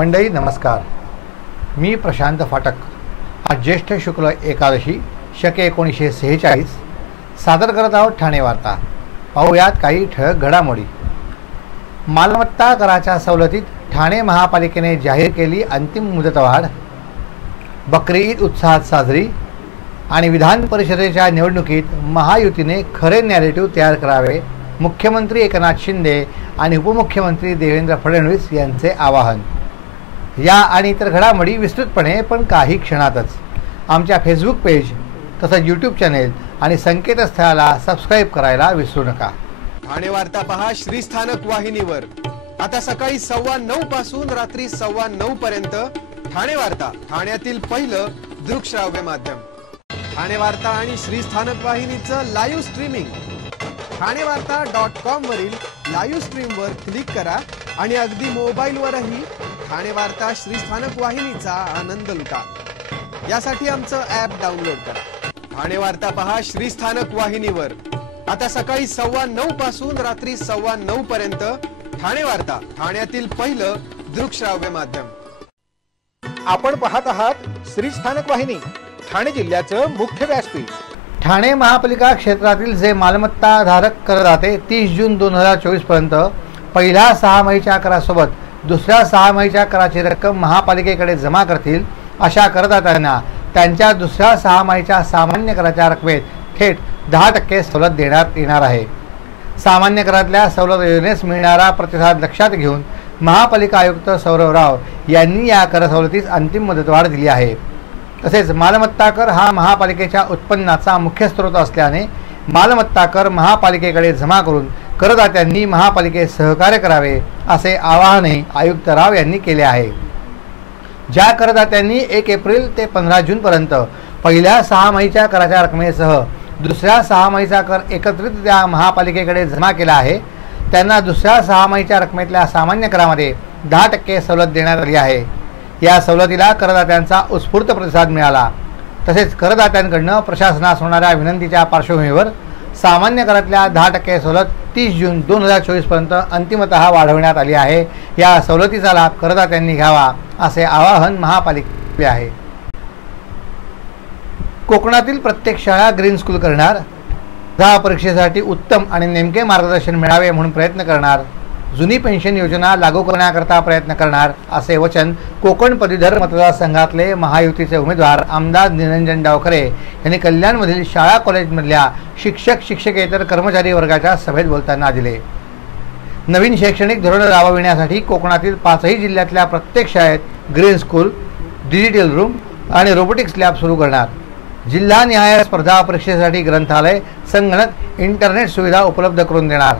मंडळी नमस्कार, मी प्रशांत फाटक। आज ज्येष्ठ शुक्ल एकादशी शके 1946 सादर करत आहोत ठाणे वार्ता। पाहूयात काही ठळक घडामोडी। मालमत्ता कराच्या सवलतीत ठाणे महापालिकेने जाहीर केली अंतिम मुदतवाढ। बकरी ईद उत्साहात साजरी आणि विधान परिषदेच्या निवडणुकीत महायुतीने खरे नॅरेटिव्ह तयार करावे, मुख्यमंत्री एकनाथ शिंदे आणि उपमुख्यमंत्री देवेंद्र फडणवीस यांचे आवाहन। या आणि इतर घडामोडी विस्तृतपणे पण काही क्षणातच आमच्या फेसबुक पेज तसंच यूट्यूब चॅनेल आणि संकेतस्थळाला सबस्क्राईब करायला विसरू नका। ठाणे वार्ता पहा श्रीस्थानक वाहिनीवर आता सकाळी 9:15 पासून रात्री 9:15 पर्यंत। ठाणे वार्ता, ठाण्यातील पहिलं दृकश्राव्य माध्यम। ठाणे वार्ता आणि श्रीस्थानक वाहिनीचं लाईव्ह स्ट्रीमिंग ठाणेवार्ता.com वरील लाईव्ह स्ट्रीमवर क्लिक करा आणि अगदी मोबाईलवरही ठाणे वार्ता श्रीस्थानक वाहिनीचा आनंद लुटा। यासाठी आमचं ॲप डाउनलोड करा। ठाणे वार्ता पहा श्रीस्थानक वाहिनीवर आता सकाळी 9:15 पासून रात्री 9:15 पर्यंत। ठाणे वार्ता, ठाण्यातील पहिलं दृकश्राव्य माध्यम। आपण पाहत आहात श्रीस्थानक वाहिनी, ठाणे जिल्ह्याचं मुख्य व्यासपीठ। ठाणे महापालिका क्षेत्रातील जे मालमत्ता धारक करदाते 30 जून 2024 पर्यंत पहिल्या 6 महिन्याच्या करासोबत दुसऱ्या 6 महिन्याच्या कराची रक्कम महापालिकेकडे जमा करतील, अशा करदात्यांना त्यांच्या दुसऱ्या 6 महिन्याच्या सामान्य कराच्या रकमेत थेट 10% सवलत देण्यात येणार आहे। सामान्य करातल्या सवलत योजनेस मिळणारा प्रतिसाद लक्षात घेऊन महापालिका आयुक्त सौरव राव यांनी या कर सवलतीस अंतिम मुदतवाढ दिली आहे। तसेच मालमत्ता कर हा महापालिकेच्या उत्पन्नाचा मुख्य स्रोत असल्याने मालमत्ता कर महापालिकेकडे जमा करून करदात्यांनी महापालिकेस सहकार्य करावे, असे आवाहनही आयुक्त राव यांनी केले आहे। ज्या करदात्यांनी 1 एप्रिल ते 15 जून पर्यंत पहिल्या 6 महिन्याच्या कराच्या रकमेसह दुसऱ्या 6 महिन्याचा कर एकत्रितरित्या महापालिकेकडे जमा केला आहे, त्यांना दुसऱ्या 6 महिन्याच्या रकमेतल्या सामान्य करामध्ये 10% सवलत देण्यात आली आहे। या सवलतीला करदात्यांचा उत्स्फूर्त प्रतिसाद मिळाला। तसेच करदात्यांकडून प्रशासनास होणाऱ्या विनंतीच्या पार्श्वभूमीवर सामान्य करातल्या 10% सवलत 30 जून 2024 पर्यंत अंतिमतः वाढवण्यात आली आहे। या सवलतीचा लाभ करदात्यांनी घ्यावा, असे आवाहन महापालिकेने आहे। कोकणातील प्रत्येक शाळा ग्रीन स्कूल करणार, स्पर्धा परीक्षेसाठी उत्तम आणि नेमके मार्गदर्शन मिळावे म्हणून प्रयत्न करणार, जुनी पेन्शन योजना लागू करण्याकरता प्रयत्न करणार, असे वचन कोकण पदवीधर मतदारसंघातले महायुतीचे उमेदवार आमदार निरंजन डावखरे यांनी कल्याणमधील शाळा कॉलेजमधल्या शिक्षक शिक्षकेतर कर्मचारी वर्गाच्या सभेत बोलताना दिले। नवीन शैक्षणिक धोरण राबविण्यासाठी कोकणातील 5ही जिल्ह्यातल्या प्रत्येक शाळेत ग्रीन स्कूल, डिजिटल रूम आणि रोबोटिक्स लॅब सुरू करणार, जिल्हानिहाय स्पर्धा परीक्षेसाठी ग्रंथालय, संगणक, इंटरनेट सुविधा उपलब्ध करून देणार,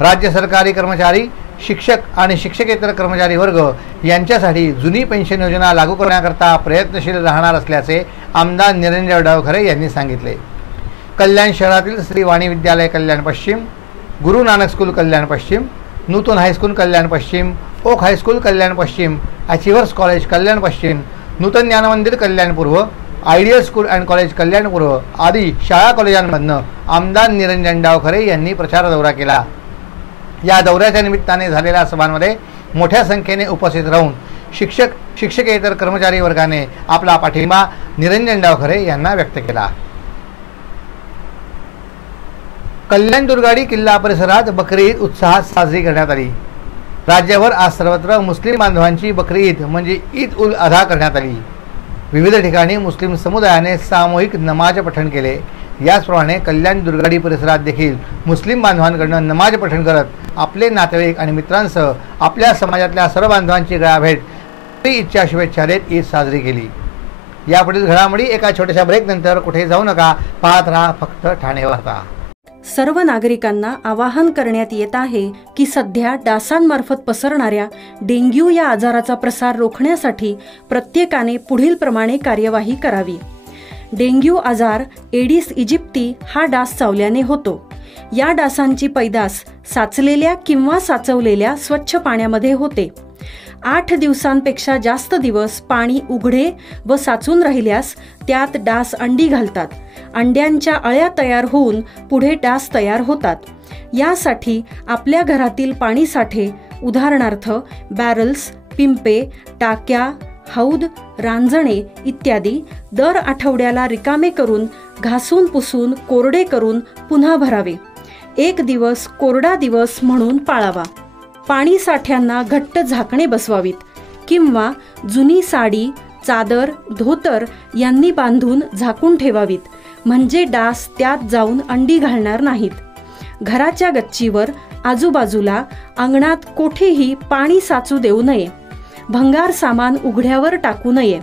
राज्य सरकारी कर्मचारी, शिक्षक आणि शिक्षकेतर कर्मचारी वर्ग यांच्यासाठी जुनी पेन्शन योजना लागू करण्याकरता प्रयत्नशील राहणार असल्याचे आमदार निरंजन डावखरे यांनी सांगितले। कल्याण शहरातील श्री वाणी विद्यालय कल्याण पश्चिम, गुरु नानक स्कूल कल्याण पश्चिम, नूतन हायस्कूल कल्याण पश्चिम, ओक हायस्कूल कल्याण पश्चिम, अचिव्हर्स कॉलेज कल्याण पश्चिम, नूतन ज्ञान मंदिर कल्याण पूर्व, आयडियल स्कूल अँड कॉलेज कल्याण पूर्व आदी शाळा कॉलेजांमधनं आमदार निरंजन डावखरे यांनी प्रचार दौरा केला। या दौऱ्याच्या निमित्ताने झालेल्या सभांमध्ये मोठ्या संख्येने उपस्थित राहून शिक्षक शिक्षकेतर कर्मचारी वर्गाने आपला पाठिंबा निरंजन डावखरे यांना व्यक्त केला। कल्याण दुर्गाडी किल्ला परिसरात बकरी ईद उत्साहात साजरी करण्यात आली। राज्यभर आज सर्वत्र मुस्लिम बांधवांची बकरी ईद म्हणजे ईद उल अधा करण्यात आली। विविध ठिकाणी मुस्लिम समुदायाने सामूहिक नमाज पठण केले। याचप्रमाणे कल्याण दुर्गाडी परिसरात देखील मुस्लिम बांधवांकडून नमाज पठण करत आपले नातेवाईक आणि मित्रांसह आपल्या समाजातल्या सर्व बांधवांची गळाभेट ईदच्या शुभेच्छा देत ईद साजरी केली। यापुढील घडामोडी एका छोट्याशा ब्रेक नंतर कुठे जाऊ नका, पाहत राहा फक्त ठाणे वार्ता। सर्व नागरिकांना आवाहन करण्यात येत आहे की सध्या डासांमार्फत पसरणाऱ्या डेंग्यू या आजाराचा प्रसार रोखण्यासाठी प्रत्येकाने पुढील प्रमाणे कार्यवाही करावी। डेंग्यू आजार एडिस इजिप्ती हा डास चावल्याने होतो। या डासांची पैदास साचलेल्या किंवा साचवलेल्या स्वच्छ पाण्यामध्ये होते। 8 दिवसांपेक्षा जास्त दिवस पाणी उघडे व साचून राहिल्यास त्यात डास अंडी घालतात। अंड्यांच्या अळ्या तयार होऊन पुढे डास तयार होतात। यासाठी आपल्या घरातील पाणी साठे उदाहरणार्थ बॅरल्स, पिंपे, टाक्या, हौद, रांजणे इत्यादी दर आठवड्याला रिकामे करून घासून पुसून कोरडे करून पुन्हा भरावे. एक दिवस कोरडा दिवस म्हणून पाळावा. पाणी साठ्यांना घट्ट झाकणे बसवावीत किंवा जुनी साडी, चादर, धोतर यांनी बांधून झाकून ठेवावीत, म्हणजे डास त्यात जाऊन अंडी घालणार नाहीत. घराच्या गच्चीवर, आजूबाजूला, अंगणात कोठेही पाणी साचू देऊ नये. भंगार सामान उघड्यावर टाकू नये.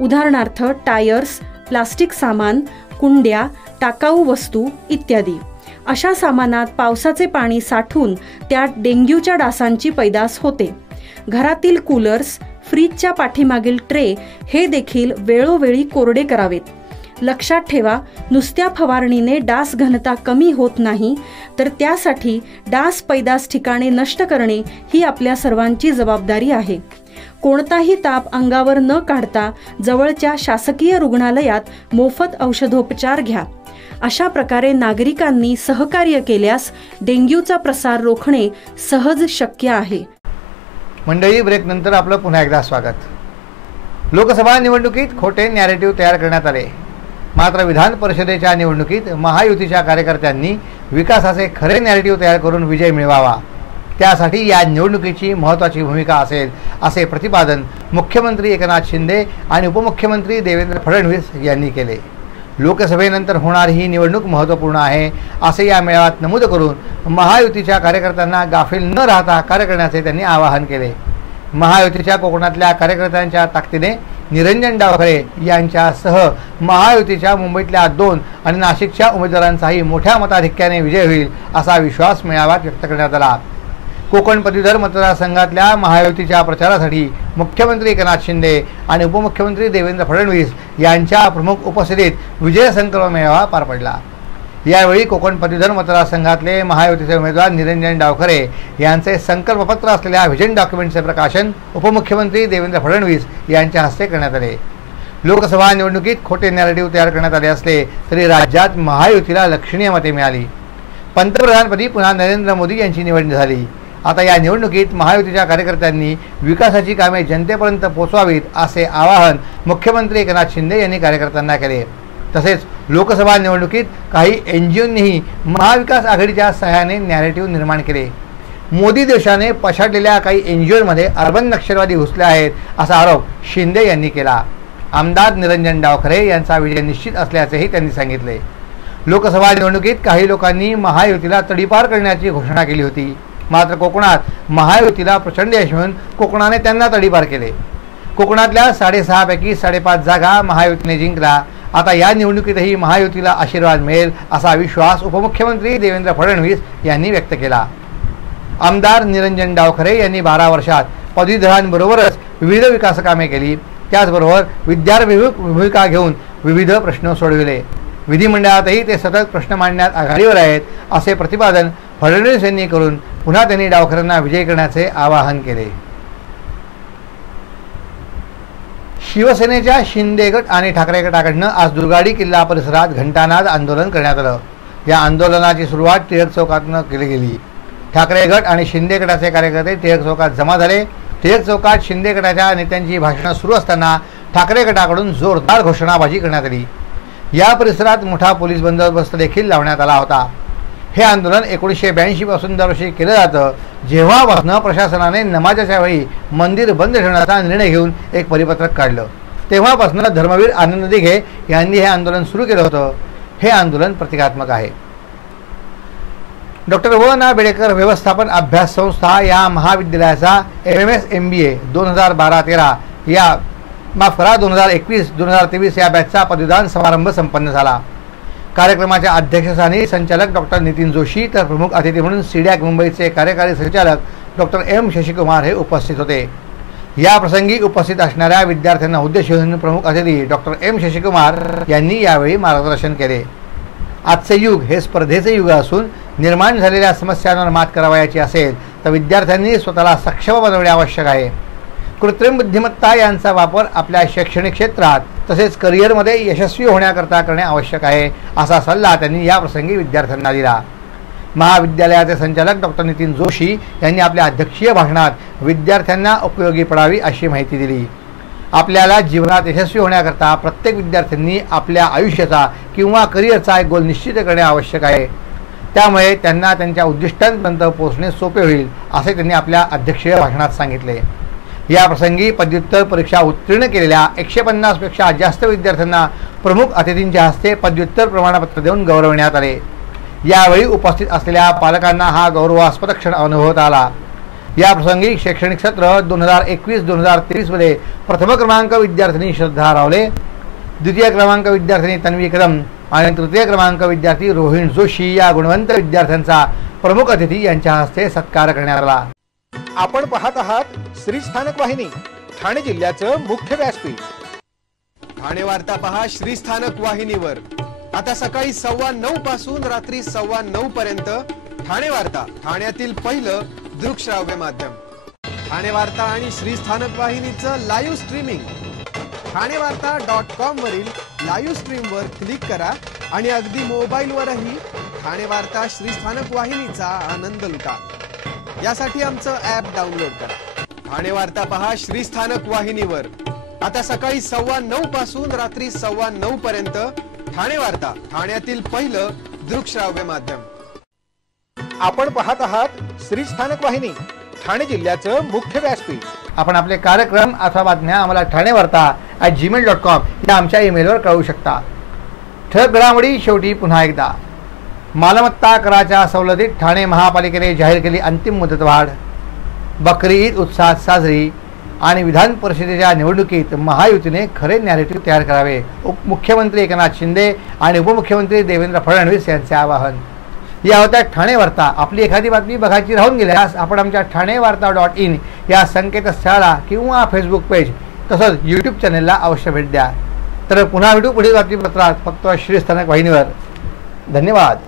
उदाहरणार्थ टायर्स, प्लास्टिक सामान, कुंड्या, टाकाऊ वस्तू इत्यादी. अशा सामानात पावसाचे पाणी साठून त्यात डेंग्यूच्या डासांची पैदास होते. घरातील कूलर्स, फ्रीजच्या पाठीमागील ट्रे हे देखील वेळोवेळी कोरडे करावेत. लक्षात ठेवा, नुसत्या फवारणीने डास घनता कमी होत नाही, तर त्यासाठी डास पैदास ठिकाणे नष्ट करणे ही आपल्या सर्वांची जबाबदारी आहे. कोणताही ताप अंगावर न काढता जवळच्या शासकीय रुग्णालयात मोफत औषधोपचार घ्या. अशा प्रकारे नागरिकांनी सहकार्य केल्यास डेंग्यूचा प्रसार रोखणे सहज शक्य आहे. मंडळी, ब्रेक नंतर आपलं पुन्हा एकदा स्वागत. लोकसभा निवडणुकीत खोटे नॅरेटिव्ह तयार करण्यात आले. मात्र विधान परिषदेच्या निवडणुकीत महायुतीच्या कार्यकर्त्यांनी विकासाचे खरे नॅरेटिव्ह तयार करून विजय मिळवावा, त्यासाठी या निवडणुकीची महत्त्वाची भूमिका असेल, असे प्रतिपादन मुख्यमंत्री एकनाथ शिंदे आणि उपमुख्यमंत्री देवेंद्र फडणवीस यांनी केले. लोकसभेनंतर होणारी ही निवडणूक महत्त्वपूर्ण आहे असे या मेळाव्यात नमूद करून महायुतीच्या कार्यकर्त्यांना गाफील न राहता कार्य करण्याचे त्यांनी आवाहन केले. महायुतीच्या कोकणातल्या कार्यकर्त्यांच्या ताकदीने निरंजन डावखरे यांच्यासह महायुतीच्या मुंबईतल्या 2 आणि नाशिकच्या उमेदवारांचाही मोठ्या मताधिक्याने विजय होईल असा विश्वास मेळाव्यात व्यक्त करण्यात आला. कोकण पदवीधर मतदारसंघातल्या महायुतीच्या प्रचारासाठी मुख्यमंत्री एकनाथ शिंदे आणि उपमुख्यमंत्री देवेंद्र फडणवीस यांच्या प्रमुख उपस्थितीत विजय संकल्प मेळावा पार पडला. यावेळी कोकण पदवीधर मतदारसंघातले महायुतीचे उमेदवार निरंजन डावखरे यांचे संकल्पपत्र असलेल्या व्हिजन डॉक्युमेंटचे प्रकाशन उपमुख्यमंत्री देवेंद्र फडणवीस यांच्या हस्ते करण्यात आले. लोकसभा निवडणुकीत खोटे नॅरेटिव्ह तयार करण्यात आले असले तरी राज्यात महायुतीला लक्षणीय मते मिळाली. पंतप्रधानपदी पुन्हा नरेंद्र मोदी यांची निवड झाली. आता या निवडणुकीत महायुतीच्या कार्यकर्त्यांनी विकासाची कामे जनतेपर्यंत पोहोचवावीत असे आवाहन मुख्यमंत्री एकनाथ शिंदे यांनी कार्यकर्त्यांना केले. तसेच लोकसभा निवडणुकीत काही NGOंनीही महाविकास आघाडीच्या सहाय्याने नॅरेटिव्ह निर्माण केले. मोदी देशाने पछाडलेल्या काही NGOंमध्ये अर्बन नक्षलवादी घुसले आहेत असा आरोप शिंदे यांनी केला. आमदार निरंजन डावखरे यांचा विजय निश्चित असल्याचेही त्यांनी सांगितले. लोकसभा निवडणुकीत काही लोकांनी महायुतीला तडीपार करण्याची घोषणा केली होती. मात्र कोकणात महायुतीला प्रचंड यश मिळून कोकणाने त्यांना तडीपार केले. कोकणातल्या 6.5 पैकी 5.5 जागा महायुतीने जिंकला. आता या निवडणुकीतही महायुतीला आशीर्वाद मिळेल असा विश्वास उपमुख्यमंत्री देवेंद्र फडणवीस यांनी व्यक्त केला. आमदार निरंजन डावखरे यांनी 12 वर्षात पदवीधरांबरोबरच विविध विकास कामे केली. त्याचबरोबर विद्यार्थीभिमुख भूमिका घेऊन विविध प्रश्न सोडविले. विधिमंडळातही ते सतत प्रश्न मांडण्यात आघाडीवर आहेत असे प्रतिपादन फडणवीस यांनी करून पुन्हा त्यांनी डावखरेंना विजयी करण्याचे आवाहन केले. शिवसेनेच्या शिंदे गट आणि ठाकरे गटाकडून आज दुर्गाडी किल्ला परिसरात घंटानाद आंदोलन करण्यात आलं. या आंदोलनाची सुरुवात टिळक चौकातून केली गेली. ठाकरे गट आणि शिंदे गटाचे कार्यकर्ते टिळक चौकात जमा झाले. टिळक चौकात शिंदे गटाच्या नेत्यांची भाषणं सुरू असताना ठाकरे गटाकडून जोरदार घोषणाबाजी करण्यात आली. या परिसरात मोठा पोलीस बंदोबस्त देखील लावण्यात आला होता. हे आंदोलन 1982 पासून दरवर्षी केलं जातं, जेव्हापासून प्रशासनाने नमाजाच्या वेळी मंदिर बंद ठेवण्याचा निर्णय घेऊन एक परिपत्रक काढलं. तेव्हापासून धर्मवीर आनंद दिघे यांनी हे आंदोलन सुरू केलं होतं. हे आंदोलन प्रतिकात्मक आहे. डॉक्टर व ना बेडेकर व्यवस्थापन अभ्यास संस्था या महाविद्यालयाचा MMS MBA 2012-13 या 2021-2023 या बॅचचा पदवीदान समारंभ संपन्न झाला. कार्यक्रमाच्या अध्यक्षस्थानी संचालक डॉक्टर नितीन जोशी तर प्रमुख अतिथी म्हणून सीडॅक मुंबईचे कार्यकारी संचालक डॉक्टर M शशिकुमार हे उपस्थित होते. या प्रसंगी उपस्थित असणाऱ्या विद्यार्थ्यांना उद्देशून प्रमुख अतिथी डॉक्टर M शशिकुमार यांनी यावेळी मार्गदर्शन केले. आजचे युग हे स्पर्धेचे युग असून निर्माण झालेल्या समस्यांवर मात करावयाची असेल तर विद्यार्थ्यांनी स्वतःला सक्षम बनवणे आवश्यक आहे. कृत्रिम बुद्धिमत्ता यांचा वापर आपल्या शैक्षणिक क्षेत्रात तसेच करिअरमध्ये यशस्वी होण्याकरता करणे आवश्यक आहे असा सल्ला त्यांनी या प्रसंगी विद्यार्थ्यांना दिला. महाविद्यालयाचे संचालक डॉक्टर नितीन जोशी यांनी आपल्या अध्यक्षीय भाषणात विद्यार्थ्यांना उपयोगी पडावी अशी माहिती दिली। आपल्याला जीवनात यशस्वी होण्याकरता प्रत्येक विद्यार्थ्यांनी आपल्या आयुष्याचा किंवा करिअरचा एक गोल निश्चित करणे आवश्यक आहे। त्यामुळे त्यांना त्यांच्या उद्दिष्टांपर्यंत पोहोचणे सोपे होईल असे त्यांनी आपल्या अध्यक्षीय भाषणात सांगितले। या प्रसंगी पदव्युत्तर परीक्षा उत्तीर्ण केलेल्या 150 पेक्षा जास्त विद्यार्थ्यांना प्रमुख अतिथींच्या हस्ते पदव्युत्तर प्रमाणपत्र देऊन गौरवण्यात आले। यावेळी उपस्थित असलेल्या पालकांना हा गौरवास्पद क्षण अनुभवता आला। या प्रसंगी शैक्षणिक सत्र 2021-2023 मध्ये प्रथम क्रमांक विद्यार्थिनी श्रद्धा रावले, द्वितीय क्रमांक विद्यार्थिनी तन्वी कदम आणि तृतीय क्रमांक विद्यार्थी रोहिण जोशी या गुणवंत विद्यार्थ्यांचा प्रमुख अतिथी यांच्या हस्ते सत्कार करण्यात आला। आपण पाहत आहात श्री स्थानक वाहिनी, ठाणे जिल्ह्याचं मुख्य व्यासपीठ। ठाणे वार्ता पहा श्री स्थानक वाहिनीवर। आता सकाळी 9:15 पासून रात्री 9:15 पर्यंत ठाणे वार्ता, ठाण्यातील पहिलं दृकश्राव्य माध्यम। ठाणे वार्ता आणि श्री स्थानक वाहिनीचं लाईव्ह स्ट्रीमिंग ठाणेवार्ता.com वरील लाईव्ह स्ट्रीम वर क्लिक करा आणि अगदी मोबाईलवरही ठाणे वार्ता श्री स्थानक वाहिनीचा आनंद लुटा। यासाठी आमचं ॲप डाउनलोड करा। ठाणे वार्ता पहा श्री स्थानक वाहिनीवर। आता सकाळी 9:15 पासून रात्री 9:15 पर्यंत ठाणे वार्ता, ठाण्यातील पहिलं दृकश्राव्य माध्यम। आपण पाहत आहात श्री स्थानक वाहिनी, ठाणे जिल्ह्याचं मुख्य व्यासपीठ। आपण आपले कार्यक्रम अथवा बातम्या आम्हाला ठाणेवार्ता@gmail.com या आमच्या ईमेलवर कळवू शकता। ठळक घडामोडी शेवटी पुन्हा एकदा। मालमत्ता कराच्या सवलतीत ठाणे महापालिकेने जाहीर केली अंतिम मुदतवाढ। बकरी ईद उत्साहात साजरी आणि विधान परिषदेच्या निवडणुकीत महायुतीने खरे नॅरेटिव्ह तयार करावे, मुख्यमंत्री एकनाथ शिंदे आणि उपमुख्यमंत्री देवेंद्र फडणवीस यांचे आवाहन। या होत्या ठाणे वार्ता। आपली एखादी बातमी बघायची राहून गेल्यास आपण आमच्या ठाणेवार्ता.in या संकेतस्थळाला किंवा फेसबुक पेज तसंच यूट्यूब चॅनेलला अवश्य भेट द्या। तर पुन्हा भेटू पुढील बातमीपत्रात फक्त श्री स्थानक वाहिनीवर। धन्यवाद।